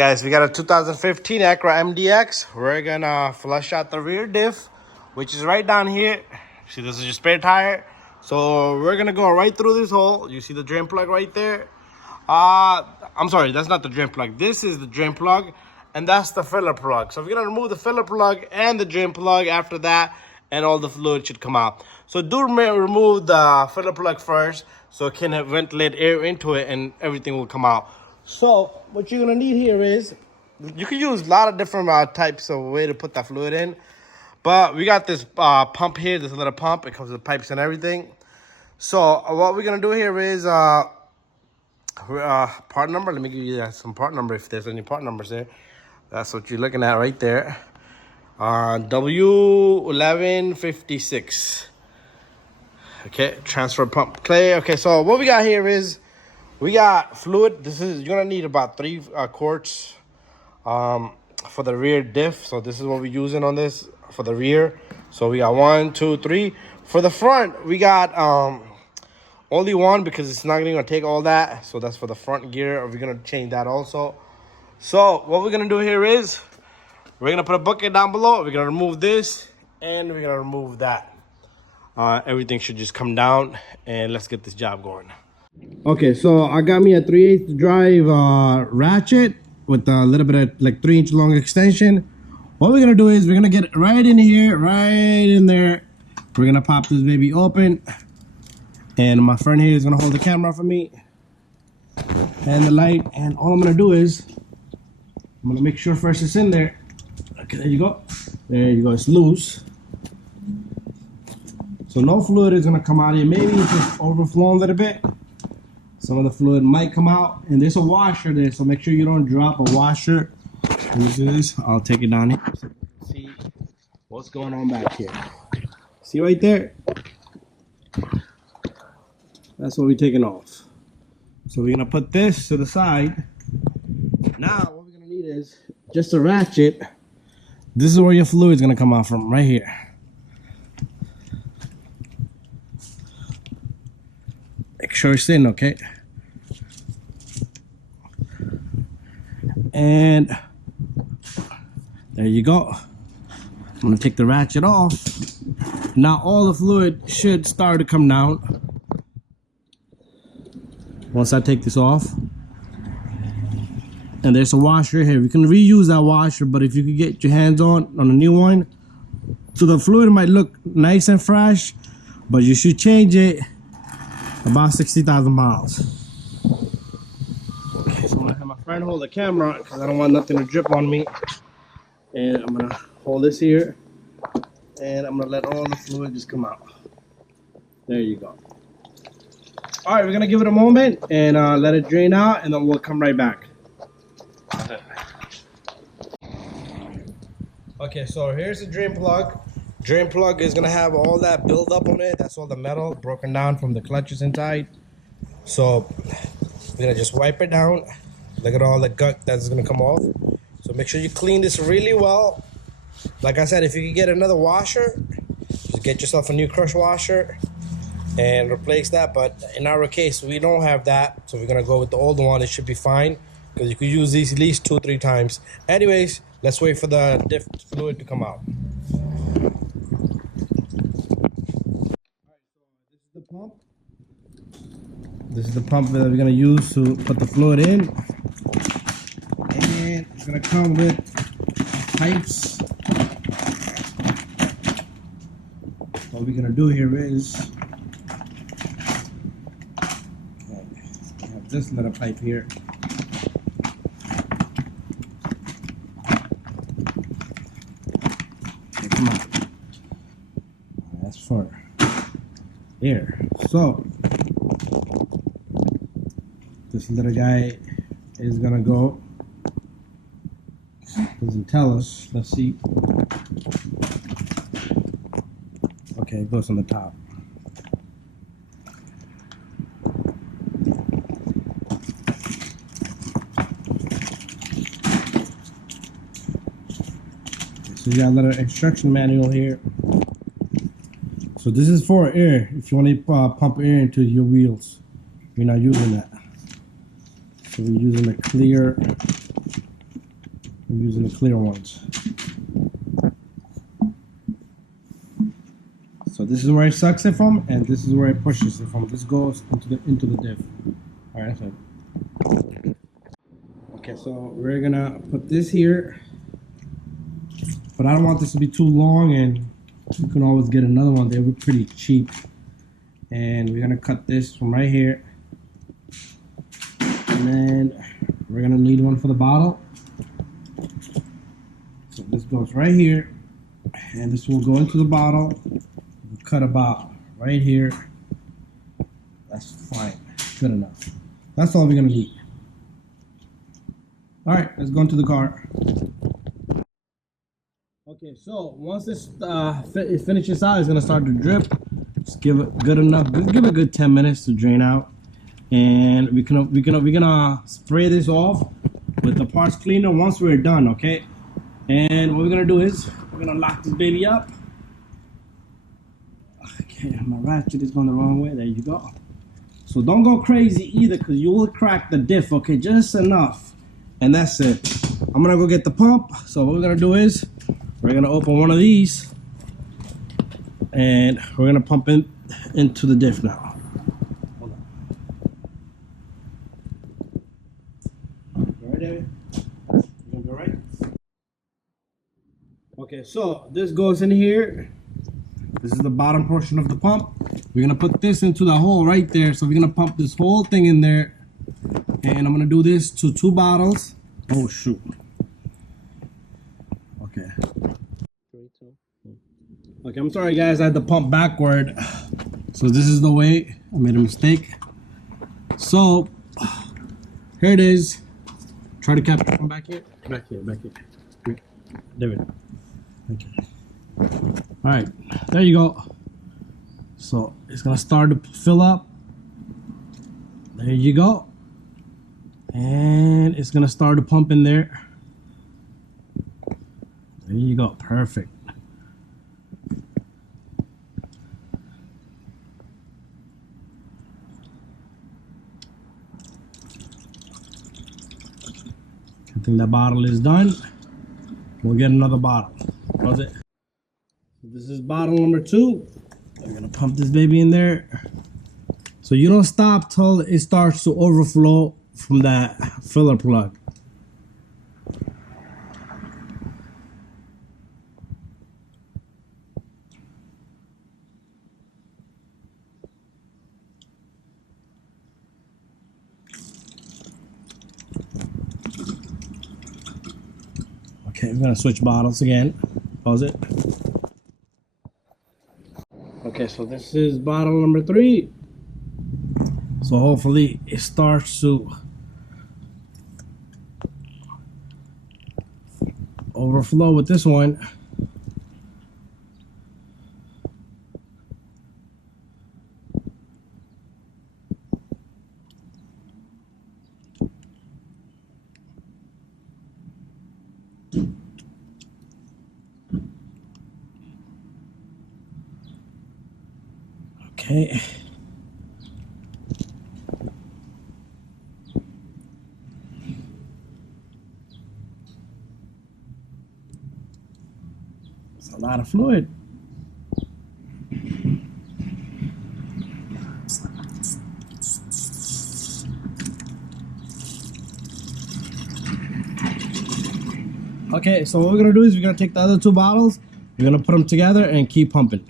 Guys, we got a 2015 Acura MDX. We're gonna flush out the rear diff, which is right down here. See, this is your spare tire. So we're gonna go right through this hole. You see the drain plug right there? I'm sorry, that's not the drain plug. This is the drain plug, and that's the filler plug. So we're gonna remove the filler plug and the drain plug after that, and all the fluid should come out. So do remove the filler plug first, so it can ventilate air into it, and everything will come out. So what you're gonna need here is, you can use a lot of different types of way to put that fluid in, but we got this pump here, this little pump. It comes with pipes and everything. So what we're gonna do here is part number. Let me give you some part number if there's any part numbers there. That's what you're looking at right there. W1156. Okay, transfer pump clay. Okay, so what we got here is, we got fluid. You're gonna need about 3 quarts for the rear diff. So this is what we're using on this for the rear. So we got 1, 2, 3. For the front, we got only 1 because it's not gonna take all that. So that's for the front gear. We're gonna change that also. So what we're gonna do here is, we're gonna put a bucket down below. We're gonna remove this and we're gonna remove that. Everything should just come down, and let's get this job going. Okay, so I got me a 3/8 drive ratchet with a little bit of like 3-inch long extension. What we're gonna do is, we're gonna get it right in here, right in there. We're gonna pop this baby open, and my friend here is gonna hold the camera for me and the light. And all I'm gonna do is, I'm gonna make sure first it's in there. Okay, there you go. There you go. It's loose. So no fluid is gonna come out here. Maybe it's just overflowing a little bit. Some of the fluid might come out, and there's a washer there, so make sure you don't drop a washer. This, I'll take it down here so you can see what's going on back here. See right there? That's what we're taking off. So we're gonna put this to the side. Now what we're gonna need is just a ratchet. This is where your fluid is gonna come out from, right here. Make sure it's in, okay? And there you go. I'm gonna take the ratchet off. Now all the fluid should start to come down once I take this off. And there's a washer here. We can reuse that washer, but if you could get your hands on a new one, so the fluid might look nice and fresh, but you should change it about 60,000 miles. Okay, so I'm gonna have my friend hold the camera because I don't want nothing to drip on me. And I'm gonna hold this here, and I'm gonna let all the fluid just come out. There you go. All right, we're gonna give it a moment and let it drain out, and then we'll come right back. Okay, so here's the drain plug. Drain plug is gonna have all that build up on it. That's all the metal broken down from the clutches inside. So we're gonna just wipe it down. Look at all the gunk that's gonna come off. So make sure you clean this really well. Like I said, if you can get another washer, just get yourself a new crush washer and replace that. But in our case, we don't have that, so we're gonna go with the old one. It should be fine, because you could use these at least 2 or 3 times. Anyways, let's wait for the diff fluid to come out. This is the pump that we're gonna use to put the fluid in, and it's gonna come with pipes. What we're gonna do here is, okay, we have this little pipe here. Okay, come on. That's for air. So this little guy is gonna go. Doesn't tell us. Let's see. Okay, it goes on the top. So you got a little instruction manual here. So this is for air. If you want to pump air into your wheels, we're not using that. So we're using a clear We're using the clear ones. So this is where it sucks it from, and this is where it pushes it from. This goes into the diff. All right. So. Okay, so we're gonna put this here, but I don't want this to be too long, and you can always get another one. They were pretty cheap, and we're gonna cut this from right here, and then we're gonna need one for the bottle. So this goes right here, and this will go into the bottle. We'll cut about right here. That's fine, good enough. That's all we're gonna need. All right, let's go into the car. Okay, so once this it finishes out, it's gonna start to drip. Just give it good enough. Give it a good 10 minutes to drain out, and we're gonna spray this off with the parts cleaner once we're done. Okay, and what we're gonna do is we're gonna lock this baby up. Okay, my ratchet is going the wrong way. There you go. So don't go crazy either, because you will crack the diff. Okay, just enough, and that's it. I'm gonna go get the pump. So what we're gonna do is we're gonna open one of these, and we're gonna pump into the diff now. Hold on. You all right, David? You gonna be all right? Okay, so this goes in here. This is the bottom portion of the pump. We're gonna put this into the hole right there. So we're gonna pump this whole thing in there, and I'm gonna do this to 2 bottles. Oh shoot. Okay. Okay, I'm sorry guys, I had the pump backward. So this is the way. I made a mistake. So here it is. Try to capture from back here. Back here. There we go. Okay. All right, there you go. So it's gonna start to fill up. There you go. And it's gonna start to pump in there. There you go, perfect. I think the bottle is done. We'll get another bottle. How's it? This is bottle number 2. We're gonna pump this baby in there. So you don't stop till it starts to overflow from that filler plug. Okay, we're gonna switch bottles again. Pause it. Okay, so this is bottle number 3. So hopefully it starts to overflow with this one. Okay. It's a lot of fluid. Okay, so what we're gonna do is we're gonna take the other 2 bottles, we're gonna put them together and keep pumping.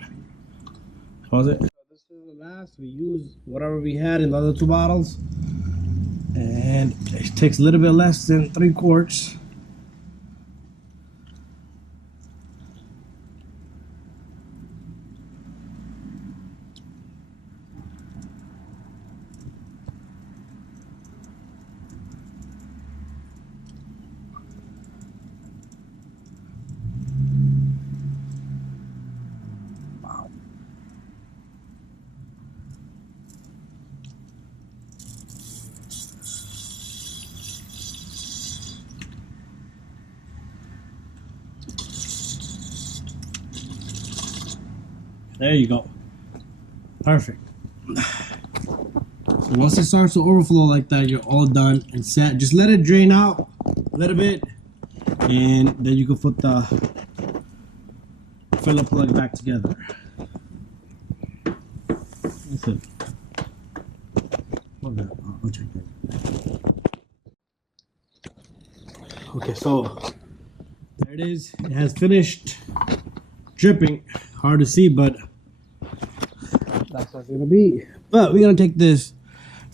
Pause it. This is the last. We use whatever we had in the other 2 bottles, and it takes a little bit less than 3 quarts. There you go. Perfect. So once it starts to overflow like that, you're all done and set. Just let it drain out a little bit, and then you can put the filler plug back together. That's it. I'll check that. Okay, so there it is. It has finished dripping. Hard to see, but that's how it's gonna be. But we're gonna take this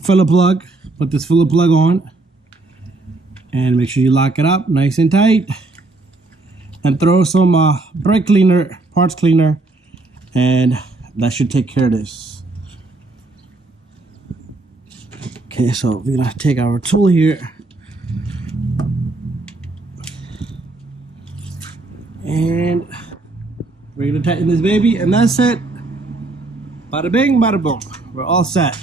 filler plug, put this filler plug on, and make sure you lock it up nice and tight, and throw some brake cleaner, parts cleaner, and that should take care of this. Okay, so we're gonna take our tool here and we're gonna tighten this baby, and that's it. Bada bing, bada boom. We're all set.